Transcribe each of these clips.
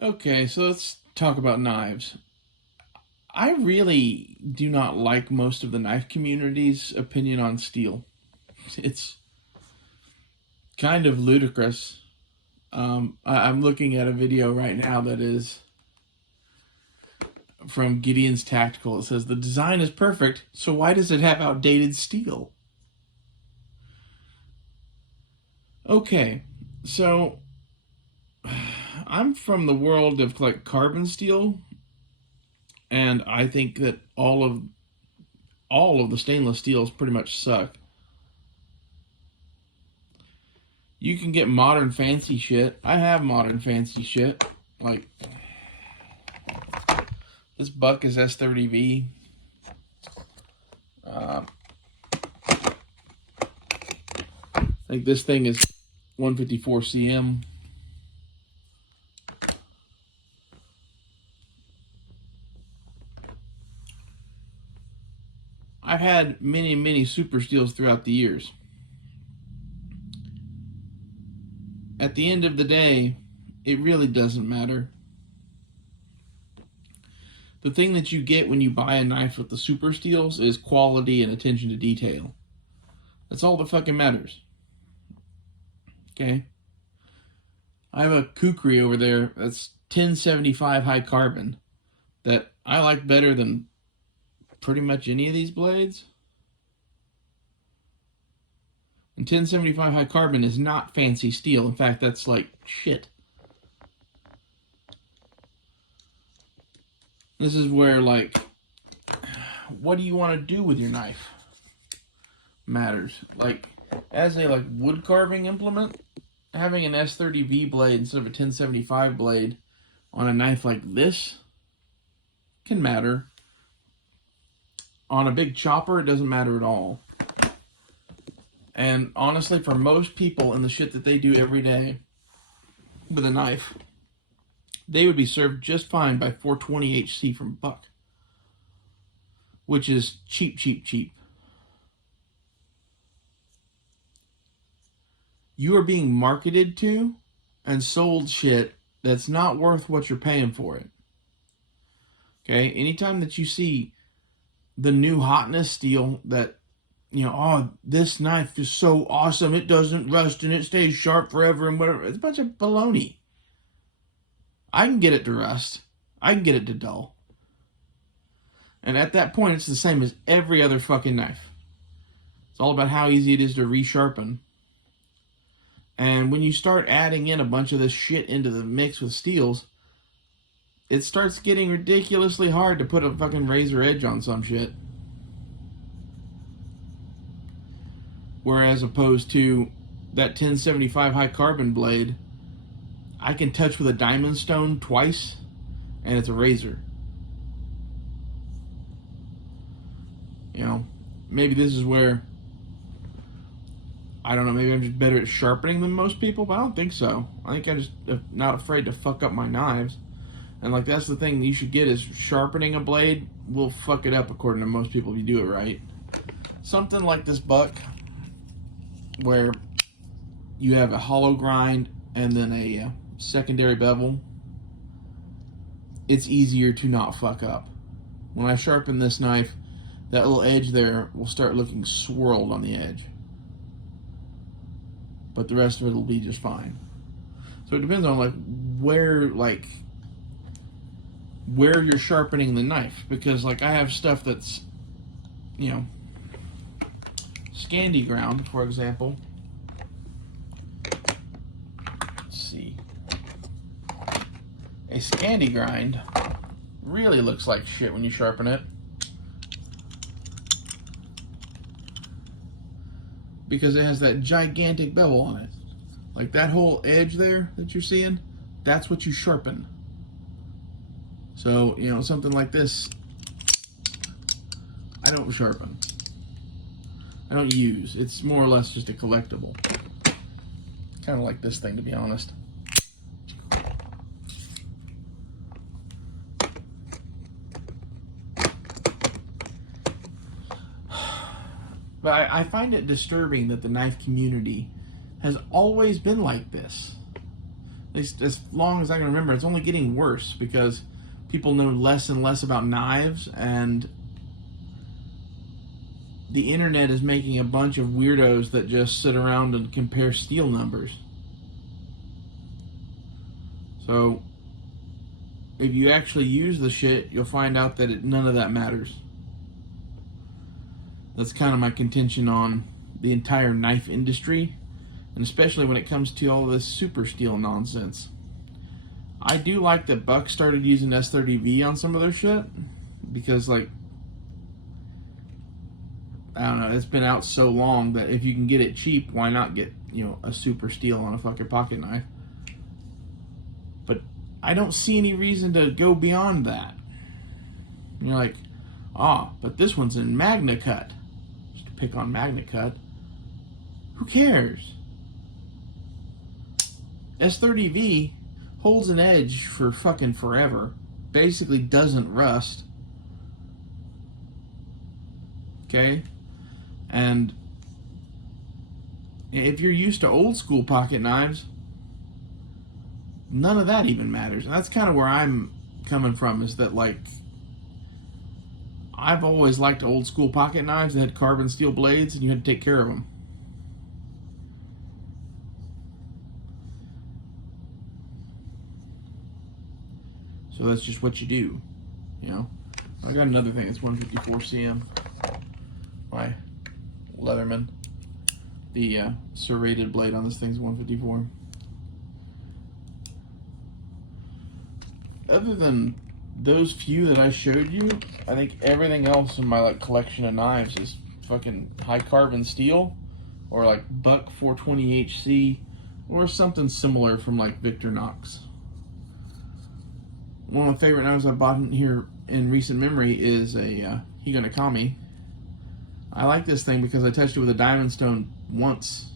Okay, so let's talk about knives. I really do not like most of the knife community's opinion on steel. It's kind of ludicrous. I'm looking at a video right now that is from Gideon's Tactical. It says the design is perfect, so why does it have outdated steel? Okay, so I'm from the world of like carbon steel, and I think that all of the stainless steels pretty much suck. You can get modern fancy shit. I have modern fancy shit. Like this buck is S30V. I think this thing is 154 cm. I've had many super steels throughout the years. At the end of the day, it really doesn't matter. The thing that you get when you buy a knife with the super steels is quality and attention to detail. That's all that fucking matters. Okay? I have a Kukri over there that's 1075 high carbon that I like better than pretty much any of these blades. And 1075 high carbon is not fancy steel. In fact, that's like shit. This is where, like, what do you want to do with your knife matters. Like, as a like wood carving implement, having an S30V blade instead of a 1075 blade on a knife like this can matter. On a big chopper, it doesn't matter at all. And honestly, for most people in the shit that they do every day with a knife, they would be served just fine by 420 HC from Buck, which is cheap. You are being marketed to and sold shit that's not worth what you're paying for it. Okay? Anytime that you see the new hotness steel that, you know, oh, this knife is so awesome, it doesn't rust and it stays sharp forever and whatever, it's a bunch of baloney. I can get it to rust. I can get it to dull. And at that point, it's the same as every other fucking knife. It's all about how easy it is to resharpen. And when you start adding in a bunch of this shit into the mix with steels, it starts getting ridiculously hard to put a fucking razor edge on some shit. Whereas opposed to that 1075 high carbon blade, I can touch with a diamond stone twice and it's a razor. You know, maybe this is where, I don't know, maybe I'm just better at sharpening than most people, but I don't think so. I think I'm just not afraid to fuck up my knives. And like that's the thing you should get is sharpening a blade will fuck it up according to most people if you do it right. Something like this buck where you have a hollow grind and then a secondary bevel, it's easier to not fuck up. When I sharpen this knife, that little edge there will start looking swirled on the edge. But the rest of it will be just fine. So it depends on where you're sharpening the knife, because like I have stuff that's, you know, Scandi ground, for example. Let's see. A Scandi grind really looks like shit when you sharpen it, because it has that gigantic bevel on it. Like that whole edge there that you're seeing, that's what you sharpen. So, you know, something like this, I don't sharpen. I don't use. It's more or less just a collectible. Kind of like this thing, to be honest. But I find it disturbing that the knife community has always been like this. At least as long as I can remember, it's only getting worse because people know less and less about knives, and the internet is making a bunch of weirdos that just sit around and compare steel numbers. So if you actually use the shit, you'll find out that none of that matters. That's kind of my contention on the entire knife industry, and especially when it comes to all this super steel nonsense. I do like that Buck started using S30V on some of their shit, because, like, I don't know, it's been out so long that if you can get it cheap, why not get, you know, a super steel on a fucking pocket knife? But I don't see any reason to go beyond that. And you're like, but this one's in Magna Cut. Just to pick on Magna Cut. Who cares? S30V holds an edge for fucking forever. Basically doesn't rust. Okay? And if you're used to old school pocket knives, none of that even matters. And that's kind of where I'm coming from, is that, like, I've always liked old school pocket knives that had carbon steel blades and you had to take care of them. So that's just what you do, you know. I got another thing. It's 154 CM. My Leatherman. The serrated blade on this thing's 154. Other than those few that I showed you, I think everything else in my, like, collection of knives is fucking high carbon steel, or like Buck 420 HC, or something similar from, like, Victorinox. One of my favorite knives I bought in here in recent memory is a Higanakami. I like this thing because I touched it with a diamond stone once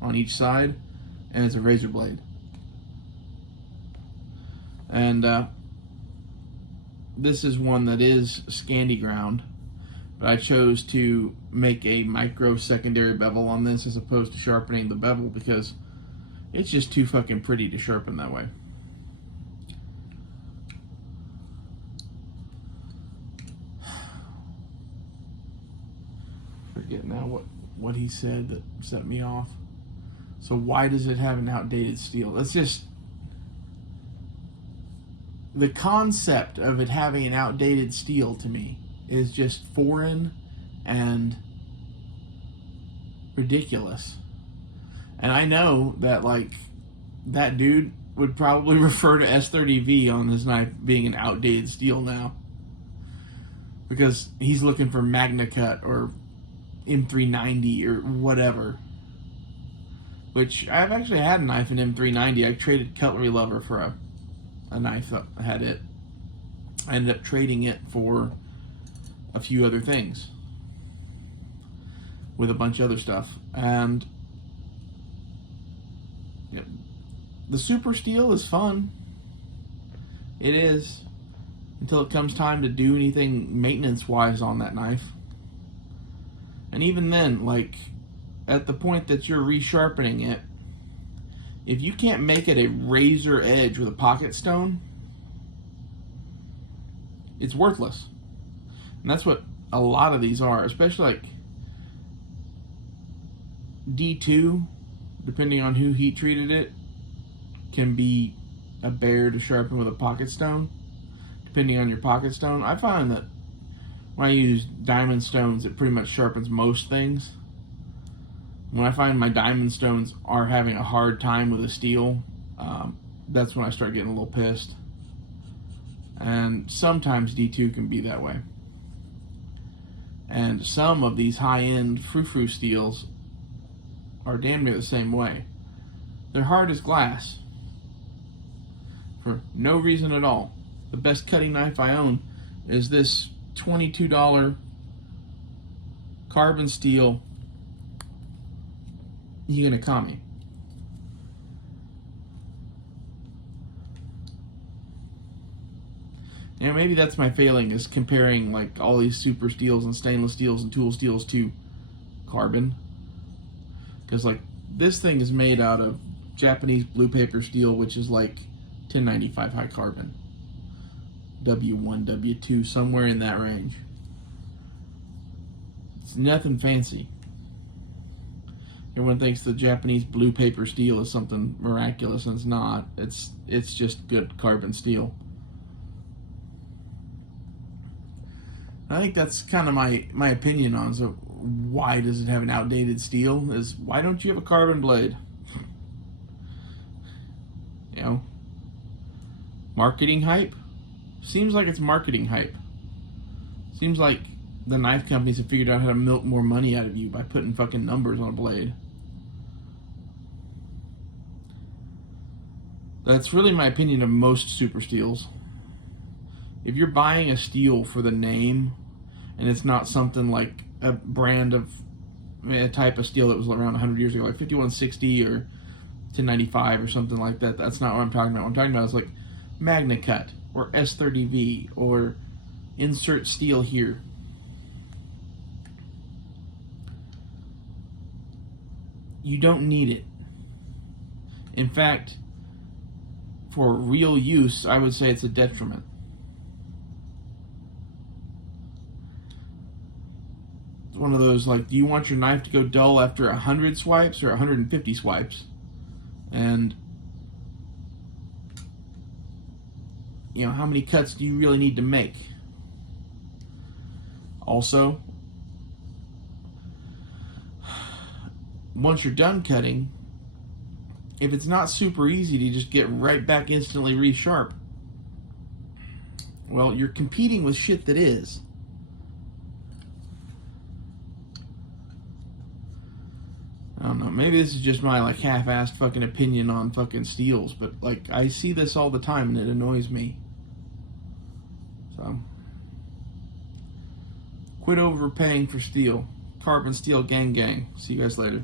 on each side, and it's a razor blade. And this is one that is Scandi ground, but I chose to make a micro secondary bevel on this as opposed to sharpening the bevel because it's just too fucking pretty to sharpen that way. Forget now what he said that set me off. So why does it have an outdated steel? That's just... the concept of it having an outdated steel to me is just foreign and ridiculous. And I know that, like, that dude would probably refer to S30V on his knife being an outdated steel now, because he's looking for Magna Cut or M390 or whatever. Which, I've actually had a knife in M390. I traded Cutlery Lover for a knife that had it. I ended up trading it for a few other things with a bunch of other stuff. And the super steel is fun. It is, until it comes time to do anything maintenance wise on that knife. And even then, like, at the point that you're resharpening it, if you can't make it a razor edge with a pocket stone, it's worthless. And that's what a lot of these are, especially like D2, depending on who heat treated it, can be a bear to sharpen with a pocket stone, depending on your pocket stone. I find that when I use diamond stones, it pretty much sharpens most things. When I find my diamond stones are having a hard time with a steel, that's when I start getting a little pissed. And sometimes D2 can be that way. And some of these high-end frou-frou steels are damn near the same way. They're hard as glass for no reason at all. The best cutting knife I own is this $22 carbon steel Higanakami. Yeah, maybe that's my failing, is comparing like all these super steels and stainless steels and tool steels to carbon. Because like this thing is made out of Japanese blue paper steel, which is like 1095 high carbon. W1, W2, somewhere in that range. It's nothing fancy. Everyone thinks the Japanese blue paper steel is something miraculous, and it's not. It's just good carbon steel. I think that's kind of my opinion on, so why does it have an outdated steel, is why don't you have a carbon blade? You know? Marketing hype? Seems like it's marketing hype. Seems like the knife companies have figured out how to milk more money out of you by putting fucking numbers on a blade. That's really my opinion of most super steels. If you're buying a steel for the name, and it's not something like a brand of, a type of steel that was around 100 years ago, like 5160 or 1095 or something like that, that's not what I'm talking about. What I'm talking about is like MagnaCut or S30V or insert steel here. You don't need it. In fact, for real use, I would say it's a detriment. It's one of those, like, do you want your knife to go dull after 100 swipes or 150 swipes? And, you know, how many cuts do you really need to make? Also, once you're done cutting, if it's not super easy to just get right back instantly resharp, well, you're competing with shit that is. I don't know, maybe this is just my like half-assed fucking opinion on fucking steels, but like I see this all the time and it annoys me. So, quit overpaying for steel. Carbon steel gang gang. See you guys later.